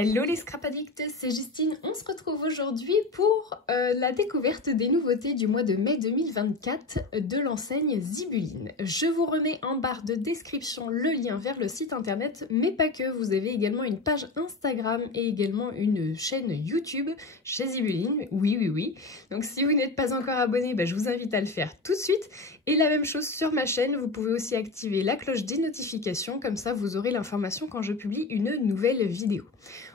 Hello les scrap addicts, c'est Justine. On se retrouve aujourd'hui pour la découverte des nouveautés du mois de mai 2024 de l'enseigne Zibuline. Je vous remets en barre de description le lien vers le site internet, mais pas que. Vous avez également une page Instagram et également une chaîne YouTube chez Zibuline. Oui. Donc si vous n'êtes pas encore abonné, je vous invite à le faire tout de suite. Et la même chose sur ma chaîne, vous pouvez aussi activer la cloche des notifications, comme ça vous aurez l'information quand je publie une nouvelle vidéo.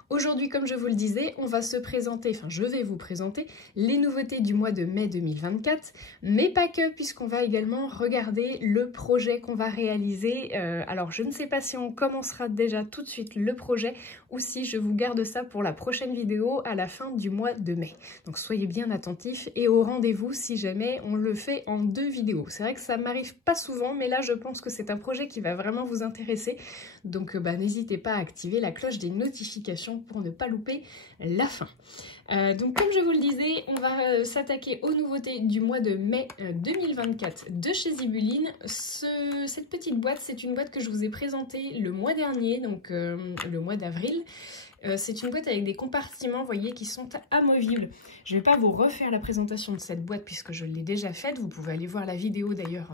Aujourd'hui, comme je vous le disais, on va se présenter, enfin je vais vous présenter les nouveautés du mois de mai 2024, mais pas que, puisqu'on va également regarder le projet qu'on va réaliser. Alors je ne sais pas si on commencera déjà tout de suite le projet ou si je vous garde ça pour la prochaine vidéo à la fin du mois de mai. Donc soyez bien attentifs et au rendez-vous si jamais on le fait en 2 vidéos. C'est vrai que ça m'arrive pas souvent, mais là je pense que c'est un projet qui va vraiment vous intéresser. Donc n'hésitez pas à activer la cloche des notifications pour ne pas louper la fin. Donc comme je vous le disais, on va s'attaquer aux nouveautés du mois de mai 2024 de chez Zibuline. Cette petite boîte, c'est une boîte que je vous ai présentée le mois dernier, donc le mois d'avril. C'est une boîte avec des compartiments, vous voyez, qui sont amovibles. Je ne vais pas vous refaire la présentation de cette boîte puisque je l'ai déjà faite. Vous pouvez aller voir la vidéo d'ailleurs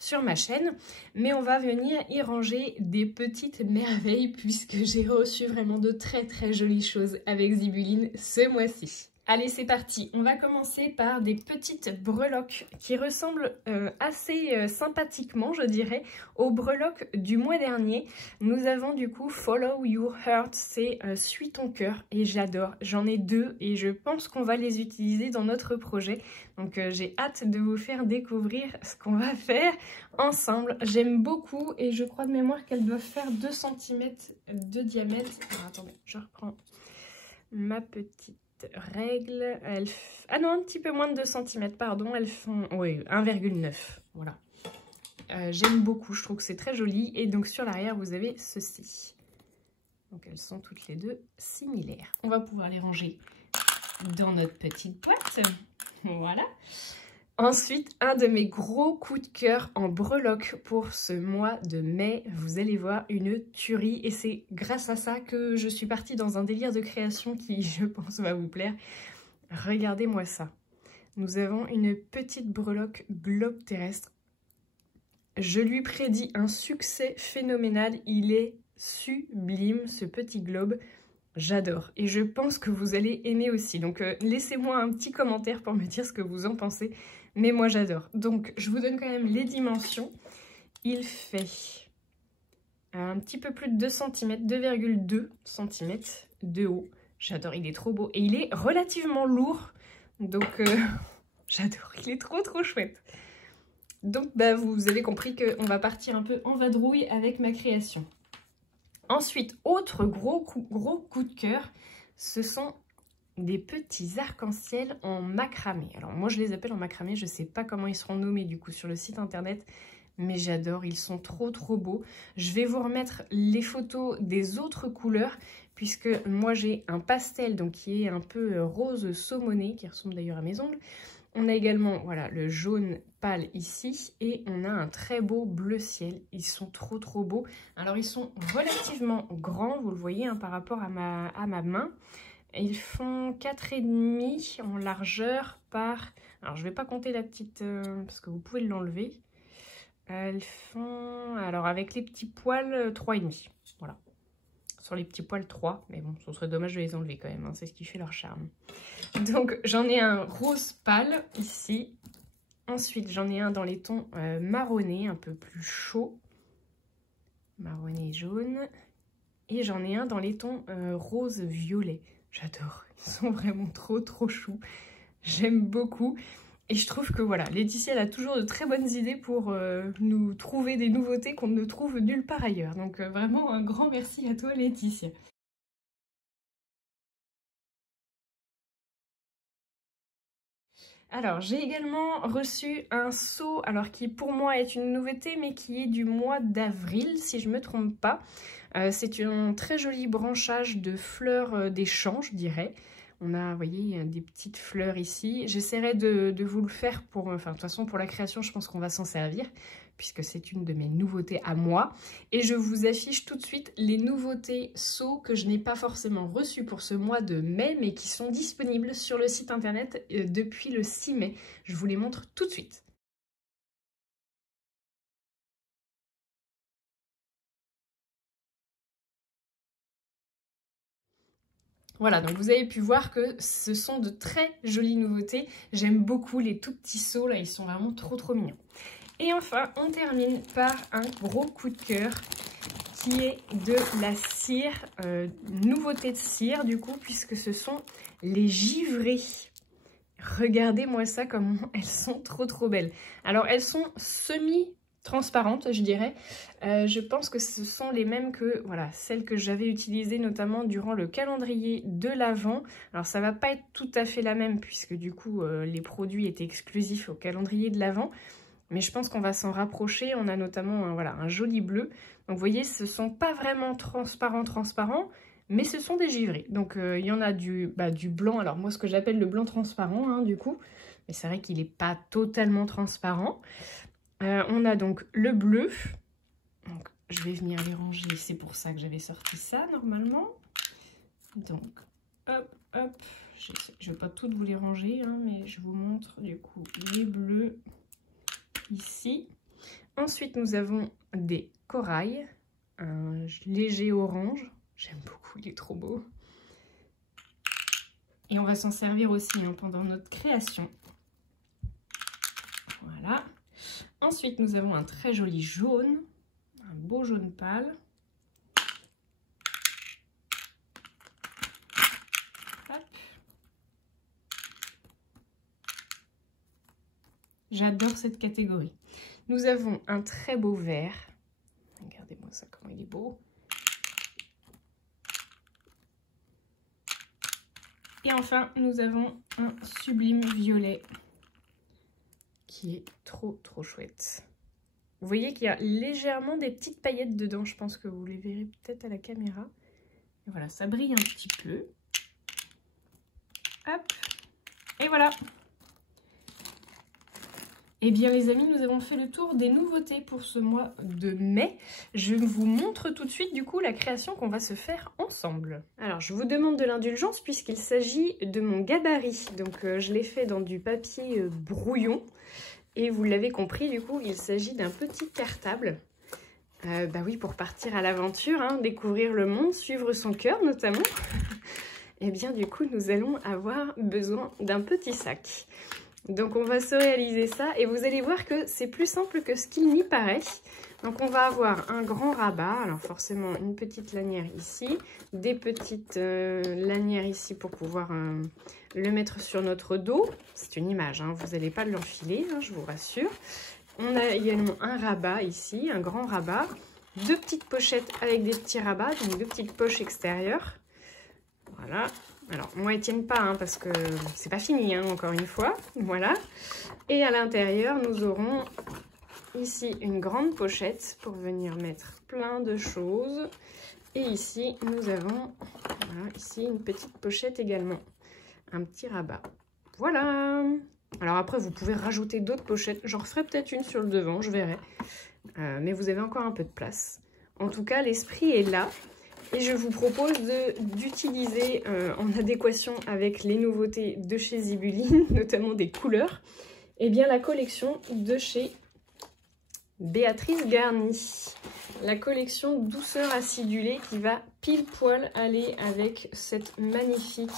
sur ma chaîne. Mais on va venir y ranger des petites merveilles puisque j'ai reçu vraiment de très jolies choses avec Zibuline ce mois-ci. Allez, c'est parti. On va commencer par des petites breloques qui ressemblent assez sympathiquement, je dirais, aux breloques du mois dernier. Nous avons du coup Follow Your Heart, c'est Suis ton cœur, et j'adore. J'en ai 2 et je pense qu'on va les utiliser dans notre projet. Donc j'ai hâte de vous faire découvrir ce qu'on va faire ensemble. J'aime beaucoup et je crois de mémoire qu'elles doivent faire 2 cm de diamètre. Alors, attendez, je reprends ma petite règle. Ah non, un petit peu moins de 2 cm, pardon. Elles font 1,9. Voilà. J'aime beaucoup, je trouve que c'est très joli. Et donc sur l'arrière, vous avez ceci. Donc elles sont toutes les deux similaires. On va pouvoir les ranger dans notre petite boîte. Voilà. Ensuite, un de mes gros coups de cœur en breloque pour ce mois de mai. Vous allez voir, une tuerie. Et c'est grâce à ça que je suis partie dans un délire de création qui, je pense, va vous plaire. Regardez-moi ça. Nous avons une petite breloque globe terrestre. Je lui prédis un succès phénoménal. Il est sublime, ce petit globe. J'adore et je pense que vous allez aimer aussi. Donc laissez-moi un petit commentaire pour me dire ce que vous en pensez. Mais moi j'adore. Donc je vous donne quand même les dimensions. Il fait un petit peu plus de 2 cm, 2,2 cm de haut. J'adore, il est trop beau. Et il est relativement lourd. Donc j'adore, il est trop chouette. Donc vous avez compris qu'on va partir un peu en vadrouille avec ma création. Ensuite, autre gros coup de cœur, ce sont des petits arcs-en-ciel en macramé. Alors moi je les appelle en macramé, je ne sais pas comment ils seront nommés du coup sur le site internet, mais j'adore, ils sont trop beaux. Je vais vous remettre les photos des autres couleurs, puisque moi j'ai un pastel donc qui est un peu rose saumoné, qui ressemble d'ailleurs à mes ongles. On a également voilà, le jaune pâle ici et on a un très beau bleu ciel. Ils sont trop beaux. Alors ils sont relativement grands, vous le voyez hein, par rapport à ma main. Ils font 4,5 en largeur par... Alors je ne vais pas compter la petite parce que vous pouvez l'enlever. Elles font... Alors avec les petits poils 3,5. Voilà. Sur les petits poils 3, mais bon, ce serait dommage de les enlever quand même, hein, c'est ce qui fait leur charme. Donc j'en ai un rose pâle ici. Ensuite j'en ai un dans les tons marronnés, un peu plus chaud. Marronné jaune. Et j'en ai un dans les tons rose violet. J'adore, ils sont vraiment trop choux. J'aime beaucoup. Et je trouve que voilà, Laetitia elle a toujours de très bonnes idées pour nous trouver des nouveautés qu'on ne trouve nulle part ailleurs. Donc vraiment un grand merci à toi Laetitia. Alors j'ai également reçu un seau, alors qui pour moi est une nouveauté mais qui est du mois d'avril si je ne me trompe pas. C'est un très joli branchage de fleurs des champs je dirais. On a, vous voyez, des petites fleurs ici. J'essaierai de vous le faire pour... Enfin, de toute façon, pour la création, je pense qu'on va s'en servir. puisque c'est une de mes nouveautés à moi. Et je vous affiche tout de suite les nouveautés seaux que je n'ai pas forcément reçues pour ce mois de mai, mais qui sont disponibles sur le site internet depuis le 6 mai. Je vous les montre tout de suite. Voilà, donc vous avez pu voir que ce sont de très jolies nouveautés. J'aime beaucoup les tout petits seaux, là, ils sont vraiment trop mignons. Et enfin, on termine par un gros coup de cœur qui est de la cire, nouveauté de cire du coup, puisque ce sont les givrées. Regardez-moi ça, comment elles sont trop belles. Alors, elles sont semi-transparentes, je dirais. Je pense que ce sont les mêmes que voilà, celles que j'avais utilisées notamment durant le calendrier de l'Avent. Alors, ça va pas être tout à fait la même, puisque du coup, les produits étaient exclusifs au calendrier de l'Avent. Mais je pense qu'on va s'en rapprocher. On a notamment voilà, un joli bleu. Donc vous voyez, ce ne sont pas vraiment transparents, mais ce sont des givrés. Donc il y en a du blanc. Alors moi, ce que j'appelle le blanc transparent, hein, du coup. Mais c'est vrai qu'il n'est pas totalement transparent. On a donc le bleu. Donc je vais venir les ranger. C'est pour ça que j'avais sorti ça normalement. Donc hop. Je ne vais pas toutes vous les ranger, hein, mais je vous montre du coup les bleus. Ici. Ensuite, nous avons des corails, un léger orange. J'aime beaucoup, il est trop beau. Et on va s'en servir aussi hein, pendant notre création. Voilà. Ensuite, nous avons un très joli jaune, un beau jaune pâle. Hop. J'adore cette catégorie. Nous avons un très beau vert. Regardez-moi ça, comment il est beau. Et enfin, nous avons un sublime violet qui est trop chouette. Vous voyez qu'il y a légèrement des petites paillettes dedans. Je pense que vous les verrez peut-être à la caméra. Et voilà, ça brille un petit peu. Hop. Et voilà. Eh bien les amis, nous avons fait le tour des nouveautés pour ce mois de mai. Je vous montre tout de suite du coup la création qu'on va se faire ensemble. Alors je vous demande de l'indulgence puisqu'il s'agit de mon gabarit. Donc je l'ai fait dans du papier brouillon. Et vous l'avez compris du coup, il s'agit d'un petit cartable. Bah oui, pour partir à l'aventure, hein, découvrir le monde, suivre son cœur notamment. Eh bien du coup, nous allons avoir besoin d'un petit sac. Donc on va se réaliser ça et vous allez voir que c'est plus simple que ce qu'il n'y paraît. Donc on va avoir un grand rabat, alors forcément une petite lanière ici, des petites lanières ici pour pouvoir le mettre sur notre dos. C'est une image, hein, vous n'allez pas l'enfiler, hein, je vous rassure. On a également un rabat ici, un grand rabat, deux petites pochettes avec des petits rabats, donc deux petites poches extérieures. Voilà. Alors, moi, elles ne tiennent pas, hein, parce que c'est pas fini, hein, encore une fois. Voilà. Et à l'intérieur, nous aurons ici une grande pochette pour venir mettre plein de choses. Et ici, nous avons voilà, ici une petite pochette également. Un petit rabat. Voilà. Alors après, vous pouvez rajouter d'autres pochettes. J'en referai peut-être une sur le devant, je verrai. Mais vous avez encore un peu de place. En tout cas, l'esprit est là. Et je vous propose d'utiliser en adéquation avec les nouveautés de chez Zibuline, notamment des couleurs, eh bien la collection de chez Béatrice Garny. La collection Douceur acidulée qui va pile poil aller avec cette magnifique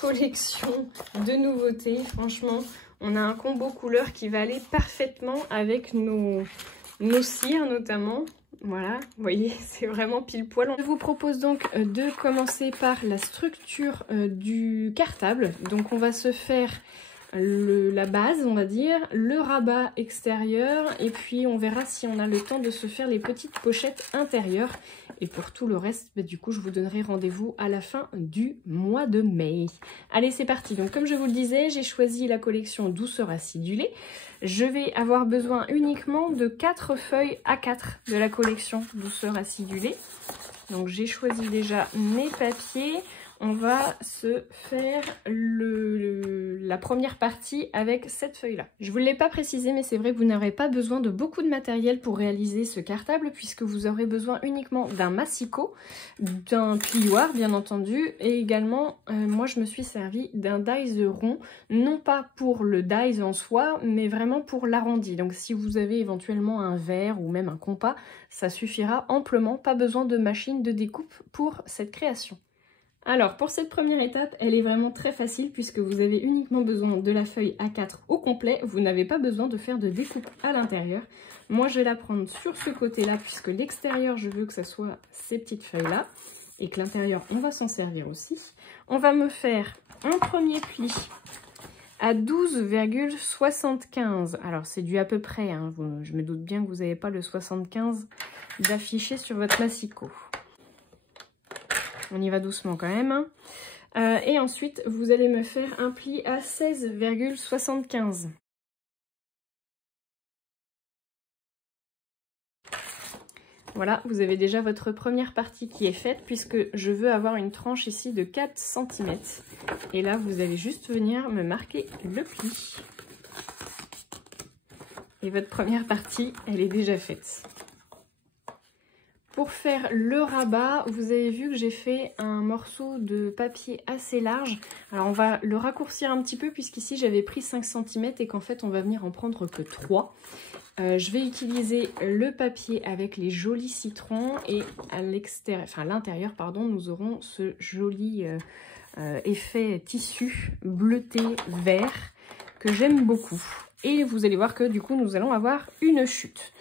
collection de nouveautés. Franchement, on a un combo couleur qui va aller parfaitement avec nos cires notamment. Voilà, vous voyez, c'est vraiment pile poil. Je vous propose donc de commencer par la structure du cartable. Donc on va se faire la base, on va dire, le rabat extérieur et puis on verra si on a le temps de se faire les petites pochettes intérieures. Et pour tout le reste, bah, du coup, je vous donnerai rendez-vous à la fin du mois de mai. Allez, c'est parti. Donc comme je vous le disais, j'ai choisi la collection Douceur acidulée. Je vais avoir besoin uniquement de 4 feuilles A4 de la collection Douceur acidulée. Donc j'ai choisi déjà mes papiers. on va se faire la première partie avec cette feuille-là. Je ne vous l'ai pas précisé, mais c'est vrai que vous n'aurez pas besoin de beaucoup de matériel pour réaliser ce cartable, puisque vous aurez besoin uniquement d'un massicot, d'un plioir bien entendu, et également, moi je me suis servi d'un dies rond, non pas pour le dies en soi, mais vraiment pour l'arrondi. Donc si vous avez éventuellement un verre ou même un compas, ça suffira amplement, pas besoin de machine de découpe pour cette création. Alors pour cette première étape, elle est vraiment très facile puisque vous avez uniquement besoin de la feuille A4 au complet. Vous n'avez pas besoin de faire de découpe à l'intérieur. Moi je vais la prendre sur ce côté-là puisque l'extérieur je veux que ce soit ces petites feuilles-là et que l'intérieur on va s'en servir aussi. On va me faire un premier pli à 12,75. Alors c'est du à peu près, hein. Je me doute bien que vous n'avez pas le 75 d'affiché sur votre massicot. On y va doucement quand même. Et ensuite, vous allez me faire un pli à 16,75. Voilà, vous avez déjà votre première partie qui est faite puisque je veux avoir une tranche ici de 4 cm. Et là, vous allez juste venir me marquer le pli. Et votre première partie, elle est déjà faite. Pour faire le rabat, vous avez vu que j'ai fait un morceau de papier assez large. Alors on va le raccourcir un petit peu puisqu'ici j'avais pris 5 cm et qu'en fait on va venir en prendre que 3. Je vais utiliser le papier avec les jolis citrons et à l'extérieur, enfin à l'intérieur pardon, nous aurons ce joli effet tissu bleuté vert que j'aime beaucoup. Et vous allez voir que du coup nous allons avoir une chute.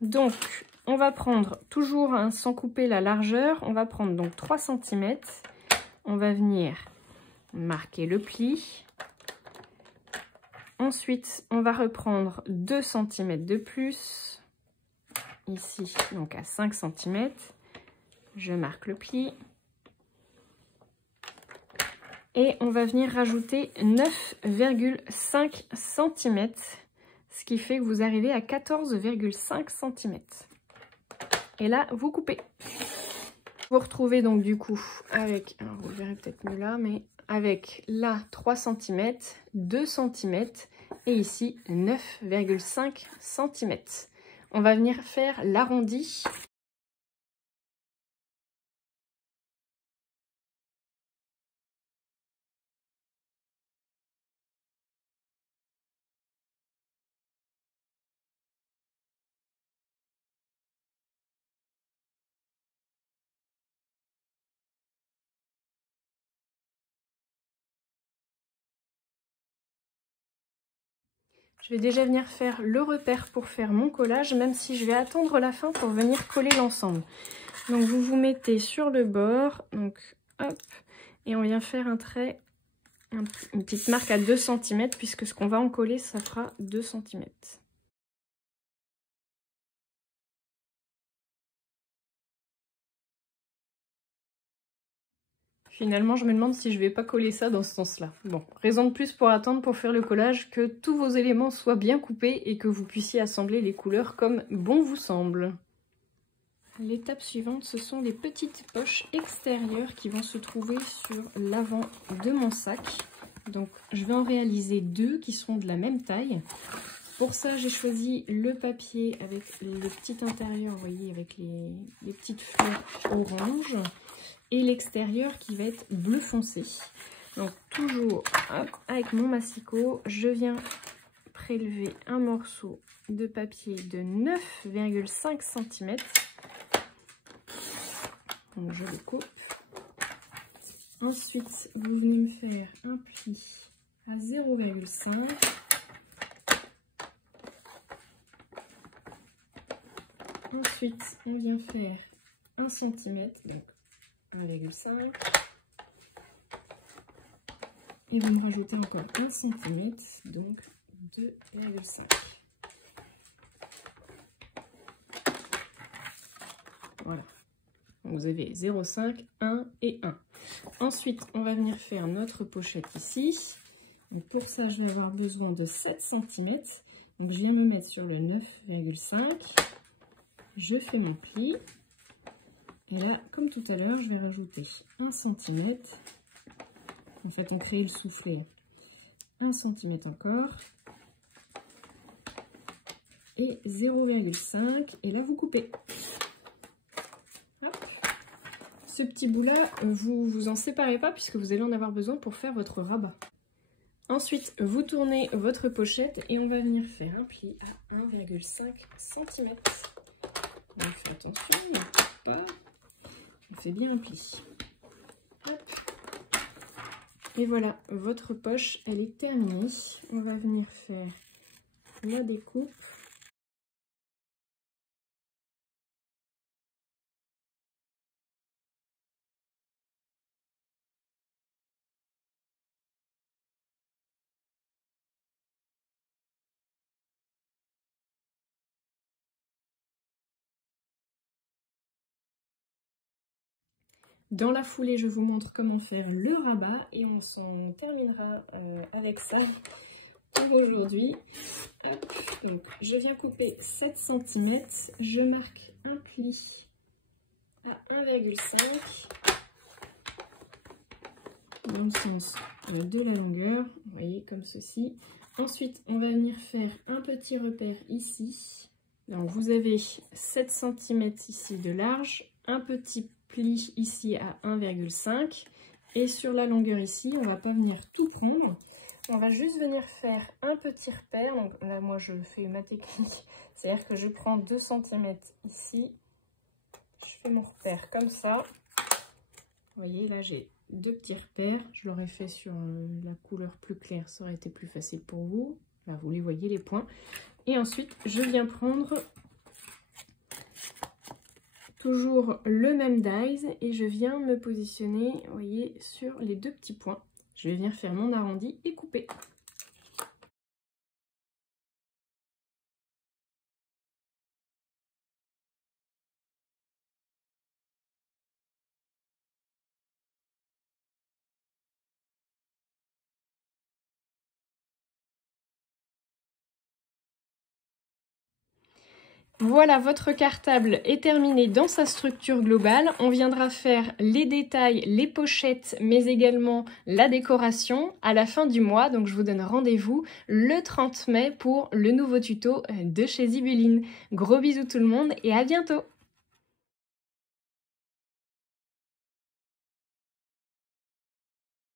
Donc on va prendre toujours sans couper la largeur, on va prendre donc 3 cm. On va venir marquer le pli. Ensuite, on va reprendre 2 cm de plus. Ici, donc à 5 cm. Je marque le pli. Et on va venir rajouter 9,5 cm. Ce qui fait que vous arrivez à 14,5 cm. Et là, vous coupez. Vous retrouvez donc du coup avec, alors vous verrez peut-être mieux là, mais avec là 3 cm, 2 cm et ici 9,5 cm. On va venir faire l'arrondi. Je vais déjà venir faire le repère pour faire mon collage, même si je vais attendre la fin pour venir coller l'ensemble. Donc vous vous mettez sur le bord, donc hop, et on vient faire un trait, une petite marque à 2 cm, puisque ce qu'on va en coller, ça fera 2 cm. Finalement, je me demande si je vais pas coller ça dans ce sens-là. Bon, raison de plus pour attendre pour faire le collage, que tous vos éléments soient bien coupés et que vous puissiez assembler les couleurs comme bon vous semble. L'étape suivante, ce sont les petites poches extérieures qui vont se trouver sur l'avant de mon sac. Donc, je vais en réaliser 2 qui seront de la même taille. Pour ça, j'ai choisi le papier avec le petit intérieur, vous voyez, avec les petites fleurs orange. Et l'extérieur qui va être bleu foncé. Donc toujours hop, avec mon massicot, je viens prélever un morceau de papier de 9,5 cm. Donc je le coupe. Ensuite, vous venez me faire un pli à 0,5. Ensuite, on vient faire 1 cm. Donc 1,5 et vous me rajoutez encore 1 cm, donc 2,5. Voilà, vous avez 0,5, 1 et 1. Ensuite, on va venir faire notre pochette ici. Donc pour ça, je vais avoir besoin de 7 cm. Donc je viens me mettre sur le 9,5. Je fais mon pli. Et là, comme tout à l'heure, je vais rajouter 1 cm. En fait, on crée le soufflet. 1 cm encore. Et 0,5. Et là, vous coupez. Hop. Ce petit bout-là, vous en séparez pas puisque vous allez en avoir besoin pour faire votre rabat. Ensuite, vous tournez votre pochette et on va venir faire un pli à 1,5 cm. Donc, faites attention, ne coupe pas. On fait bien un pli. Hop. Et voilà, votre poche, elle est terminée. On va venir faire la découpe. Dans la foulée, je vous montre comment faire le rabat et on s'en terminera avec ça pour aujourd'hui. Donc, je viens couper 7 cm, je marque un pli à 1,5 dans le sens de la longueur, vous voyez, comme ceci. Ensuite, on va venir faire un petit repère ici. Donc, vous avez 7 cm ici de large, un petit pli ici à 1,5 et sur la longueur ici, on va pas venir tout prendre. On va juste venir faire un petit repère. Donc là, moi, je fais ma technique. C'est-à-dire que je prends 2 cm ici. Je fais mon repère comme ça. Vous voyez, là, j'ai 2 petits repères. Je l'aurais fait sur la couleur plus claire. Ça aurait été plus facile pour vous. Là, vous les voyez, les points. Et ensuite, je viens prendre toujours le même dies et je viens me positionner, vous voyez, sur les 2 petits points. Je vais venir faire mon arrondi et couper. Voilà, votre cartable est terminé dans sa structure globale. On viendra faire les détails, les pochettes, mais également la décoration à la fin du mois. Donc je vous donne rendez-vous le 30 mai pour le nouveau tuto de chez Zibuline. Gros bisous tout le monde et à bientôt!